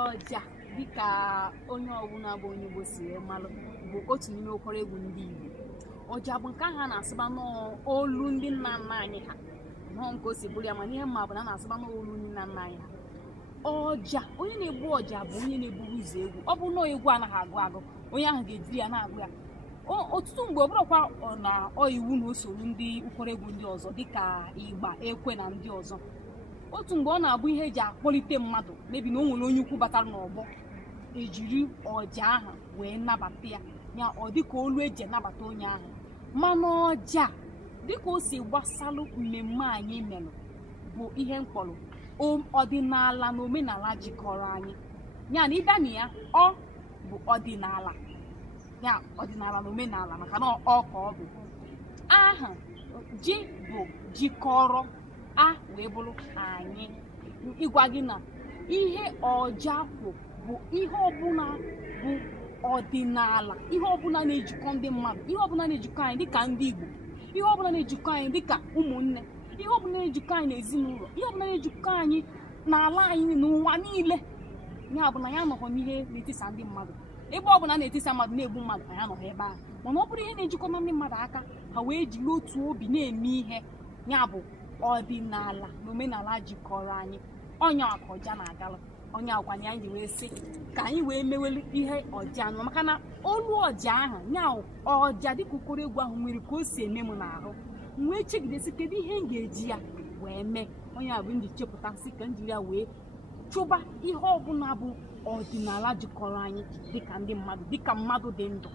ọja dịka onye ọbụla bụ onye Igbo si malụ bụ otu n'ime okoro egwu ndị Igbo. Ọja bụ nke ha na-asụba n'olu ndị nna nna anyị ha, nọọ nke o si bụrụ ya, mana ihe mma bụ na a na-asụba n'olu ndị nna nna anyị ha. Ọja, onye na-egbu ọja bụ onye na-eburu ụzọ egwu. Ọ bụ nọọ egwu anaghị agụ agụ, onye ahụ ga-eji ya na-agụ ya. Ọtụtụ mgbe ọ bụrụkwa na iwu na usoro ndị ukoro egwu ndị ọzọ dịka ịgba, ekwe na ndị ọzọ. Otu mgbe ọ na-abụ ihe eji akpọlite mmadụ, mebi na o nwere onye ukwu batara n'ọgbọ, ejiri ọja ahụ wee nabata ya, ya ọ dịka olu eji nabata onye ahụ. Mana ọja dịka o si gbasalụ mmemme anyị melụ bụ ihe mkpọrọ ọdịnala na omenala jikọrọ anyị. Ya na ịbịa na ya, ọ bụ ọdịnala, ya ọdịnala na omenala, maka na ọ ka ọ bụ. Aha ji bụ jikọrọ, a wee bụrụ anyị. Ịgwa gị na ihe ọja bụ ihe ọbụla bụ ọdịnala, ihe ọbụla na-ejikọ ndị mmadụ, ihe ọbụla na-ejikọ anyị dịka ndị Igbo, ihe ọbụla na-ejikọ anyị dịka ụmụnne, ihe ọbụla na-ejikọ anyị n'ezinụlọ, ihe ọbụla na-ejikọ anyị n'ala anyị n'ụwa niile. Ya bụ na ya nọkwa n'ihe na-etisa ndị mmadụ. Ebe ọ bụla na-etisa mmadụ na-egbu mmadụ, anyị anọghị ebe ahụ. Mana ọ bụrụ ihe na-ejikọ na ndị mmadụ aka, ha wee jiri otu obi na-eme ihe, ya bụ ọdịnala na omenala jikọrọ anyị. Ọnya ka ọja na-agalụ, onye akwanye anyị wee sị ka anyị wee mewelu ihe ọja anụ, maka na olu ọja ahụ, ya ọja dịka ukoro egwu ahụ nwere ka o si eme m n'ahụ. M wee chegidesi kedu ihe m ga-eji ya wee mee. Onye a bụ ndị chepụta sị ka m jiri ya wee chụba ihe ọbụla bụ ọdịnala jikọrọ anyị dịka ndị mmadụ, dịka mmadụ dị ndụ.